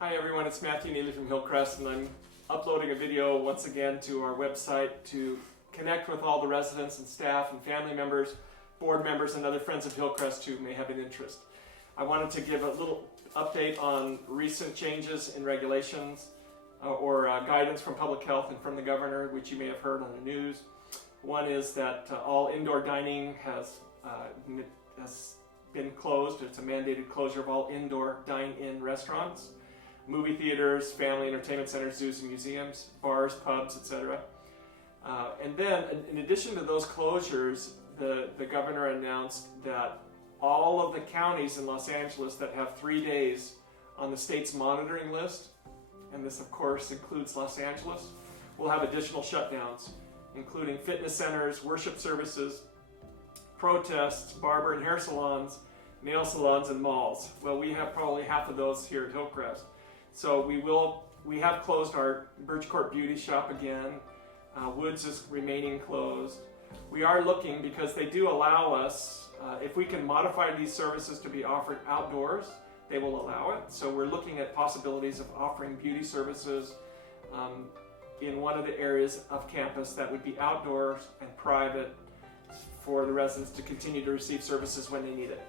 Hi everyone, it's Matthew Neely from Hillcrest, and I'm uploading a video once again to our website to connect with all the residents and staff and family members, board members, and other friends of Hillcrest who may have an interest. I wanted to give a little update on recent changes in regulations or guidance from public health and from the governor, which you may have heard on the news. One is that all indoor dining has been closed. It's a mandated closure of all indoor dine-in restaurants, movie theaters, family entertainment centers, zoos and museums, bars, pubs, etc. And then, in addition to those closures, the governor announced that all of the counties in Los Angeles that have 3 days on the state's monitoring list, and this of course includes Los Angeles, will have additional shutdowns, including fitness centers, worship services, protests, barber and hair salons, nail salons, and malls. Well, we have probably half of those here at Hillcrest. So we have closed our Birch Court Beauty Shop again. Woods is remaining closed. We are looking, because they do allow us, if we can modify these services to be offered outdoors, they will allow it. So we're looking at possibilities of offering beauty services in one of the areas of campus that would be outdoors and private for the residents to continue to receive services when they need it.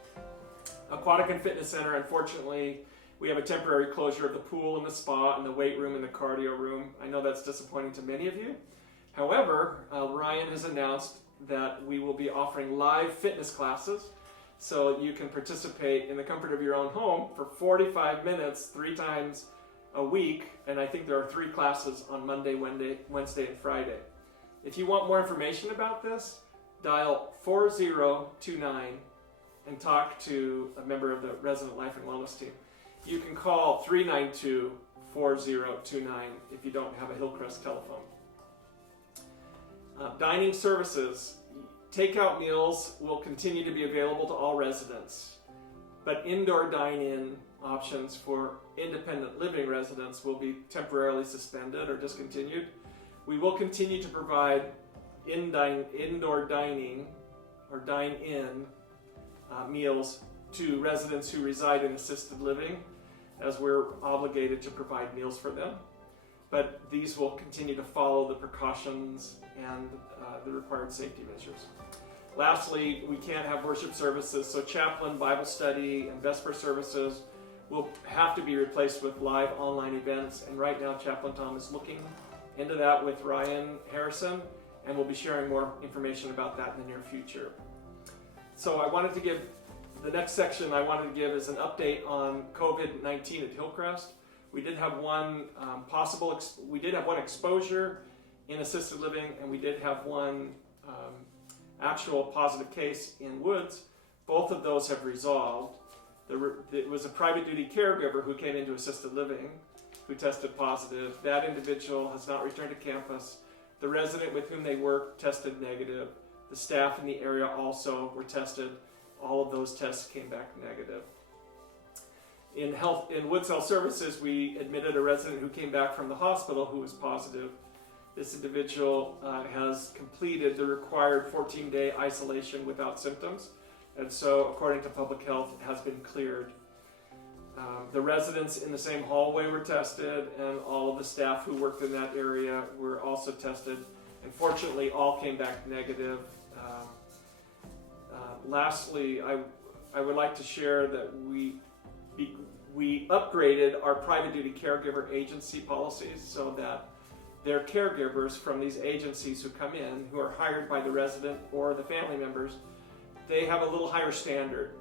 Aquatic and Fitness Center, unfortunately, we have a temporary closure of the pool and the spa and the weight room and the cardio room. I know that's disappointing to many of you. However, Ryan has announced that we will be offering live fitness classes, so you can participate in the comfort of your own home for 45 minutes 3 times a week, and I think there are 3 classes on Monday, Wednesday, and Friday. If you want more information about this, dial 4029 and talk to a member of the Resident Life and Wellness team. You can call 392-4029 if you don't have a Hillcrest telephone. Dining services. Takeout meals will continue to be available to all residents, but indoor dine-in options for independent living residents will be temporarily suspended or discontinued. We will continue to provide indoor dining or dine-in meals to residents who reside in assisted living, as we're obligated to provide meals for them. But these will continue to follow the precautions and the required safety measures. Lastly, we can't have worship services, so chaplain, Bible study, and Vesper services will have to be replaced with live online events. And right now, Chaplain Tom is looking into that with Ryan Harrison, and we'll be sharing more information about that in the near future. So the next section I wanted to give is an update on COVID-19 at Hillcrest. We did have one exposure in assisted living, and we did have one actual positive case in Woods. Both of those have resolved. It was a private duty caregiver who came into assisted living who tested positive. That individual has not returned to campus. The resident with whom they worked tested negative. The staff in the area also were tested. All of those tests came back negative. In Woods Health Services, we admitted a resident who came back from the hospital who was positive. This individual has completed the required 14-day isolation without symptoms, and so, according to public health, has been cleared. The residents in the same hallway were tested, and all of the staff who worked in that area were also tested. And fortunately, all came back negative. Lastly, I would like to share that we upgraded our private duty caregiver agency policies so that their caregivers from these agencies who come in, who are hired by the resident or the family members, they have a little higher standard.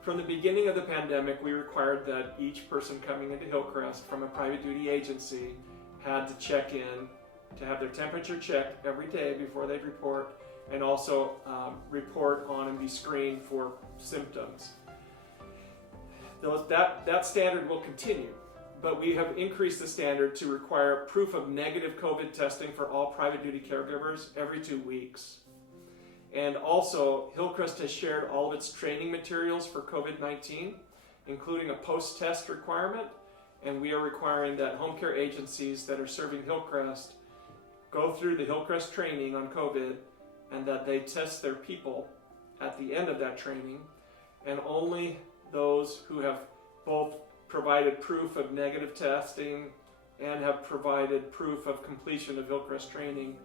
From the beginning of the pandemic, we required that each person coming into Hillcrest from a private duty agency had to check in, to have their temperature checked every day before they'd report, and also report on and be screened for symptoms. That standard will continue, but we have increased the standard to require proof of negative COVID testing for all private duty caregivers every 2 weeks. And also, Hillcrest has shared all of its training materials for COVID-19, including a post-test requirement, and we are requiring that home care agencies that are serving Hillcrest go through the Hillcrest training on COVID, and that they test their people at the end of that training, and only those who have both provided proof of negative testing and have provided proof of completion of Hillcrest training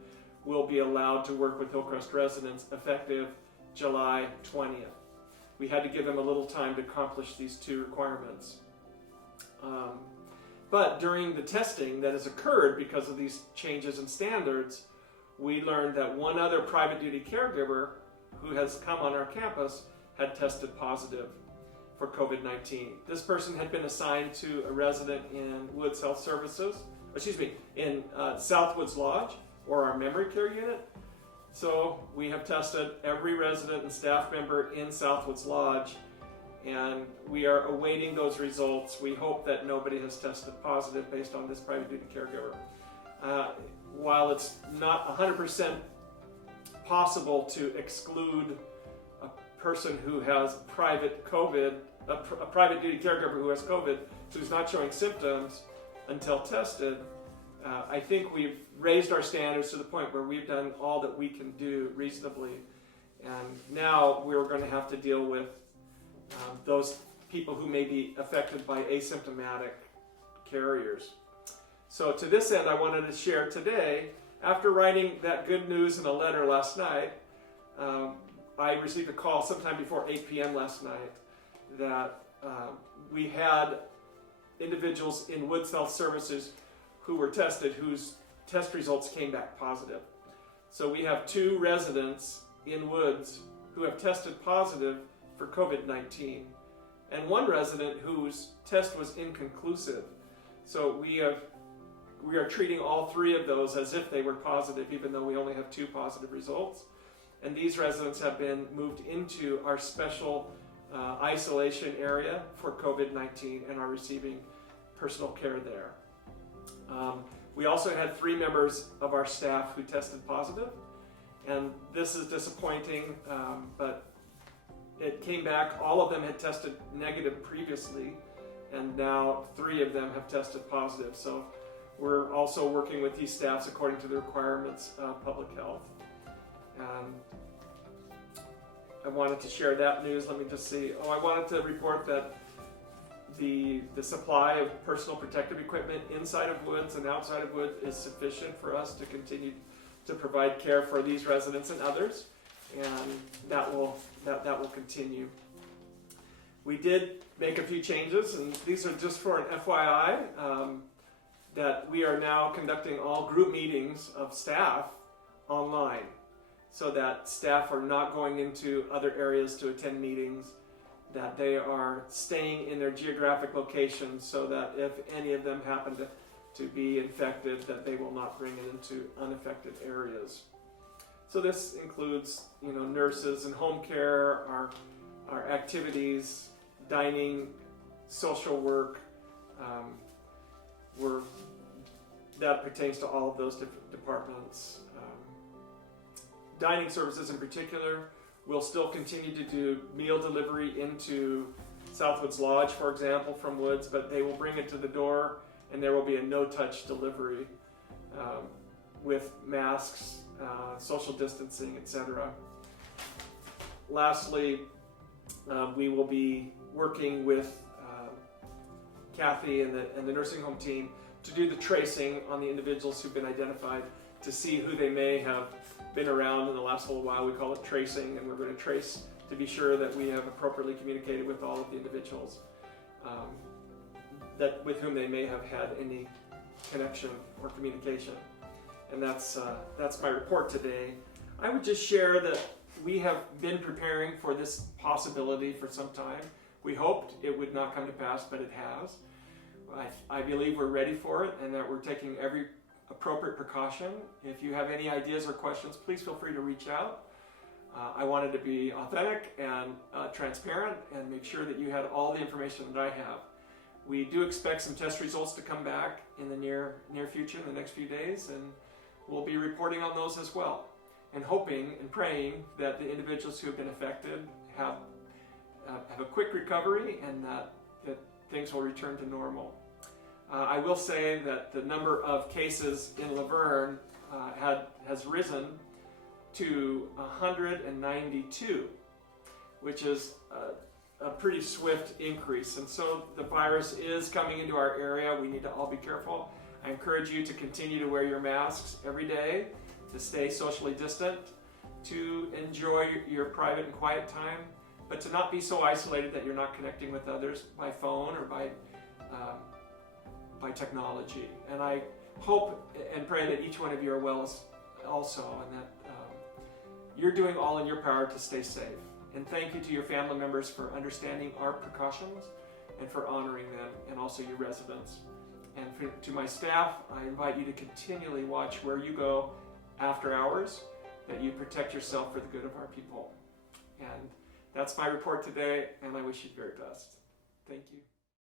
will be allowed to work with Hillcrest residents effective July 20th. We had to give them a little time to accomplish these two requirements. But during the testing that has occurred because of these changes in standards, we learned that one other private duty caregiver who has come on our campus had tested positive for COVID-19. This person had been assigned to a resident in Woods Health Services, in Southwoods Lodge, or our memory care unit. So we have tested every resident and staff member in Southwoods Lodge, and we are awaiting those results. We hope that nobody has tested positive based on this private duty caregiver. While it's not 100% possible to exclude a person who has private COVID, a private duty caregiver who has COVID, who's not showing symptoms until tested, I think we've raised our standards to the point where we've done all that we can do reasonably. And now we're going to have to deal with those people who may be affected by asymptomatic carriers. So to this end, I wanted to share today, after writing that good news in a letter last night, I received a call sometime before 8 p.m. last night that we had individuals in Woods Health Services who were tested, whose test results came back positive. So we have 2 residents in Woods who have tested positive for COVID-19, and 1 resident whose test was inconclusive. So we are treating all 3 of those as if they were positive, even though we only have 2 positive results. And these residents have been moved into our special isolation area for COVID-19 and are receiving personal care there. We also had 3 members of our staff who tested positive, and this is disappointing, but it came back. All of them had tested negative previously, and now 3 of them have tested positive. So we're also working with these staffs according to the requirements of public health. I wanted to share that news. Let me just see. I wanted to report that the supply of personal protective equipment inside of Woods and outside of Woods is sufficient for us to continue to provide care for these residents and others, and that will continue. We did make a few changes, and these are just for an FYI, that we are now conducting all group meetings of staff online, so that staff are not going into other areas to attend meetings, that they are staying in their geographic locations so that if any of them happen to be infected, that they will not bring it into unaffected areas. So this includes, nurses and home care, our activities, dining, social work. That pertains to all of those departments. Dining services in particular, we'll still continue to do meal delivery into Southwoods Lodge, for example, from Woods, but they will bring it to the door, and there will be a no-touch delivery with masks, social distancing, etc. Lastly, we will be working with Kathy and the nursing home team to do the tracing on the individuals who've been identified to see who they may have been around in the last little while. We call it tracing, and we're going to trace to be sure that we have appropriately communicated with all of the individuals with whom they may have had any connection or communication. And that's my report today. I would just share that we have been preparing for this possibility for some time. We hoped it would not come to pass, but it has. I believe we're ready for it, and that we're taking every appropriate precaution. If you have any ideas or questions, please feel free to reach out. I wanted to be authentic and transparent and make sure that you had all the information that I have. We do expect some test results to come back in the near future, in the next few days, and we'll be reporting on those as well, and hoping and praying that the individuals who have been affected have a quick recovery and that things will return to normal. I will say that the number of cases in Laverne has risen to 192, which is a pretty swift increase, and so the virus is coming into our area. We need to all be careful. I encourage you to continue to wear your masks every day, to stay socially distant, to enjoy your private and quiet time, but to not be so isolated that you're not connecting with others by phone or by technology. And I hope and pray that each one of you are well also, and that you're doing all in your power to stay safe. And thank you to your family members for understanding our precautions and for honoring them, and also your residents. And to my staff, I invite you to continually watch where you go after hours, that you protect yourself for the good of our people. And that's my report today, and I wish you the very best. Thank you.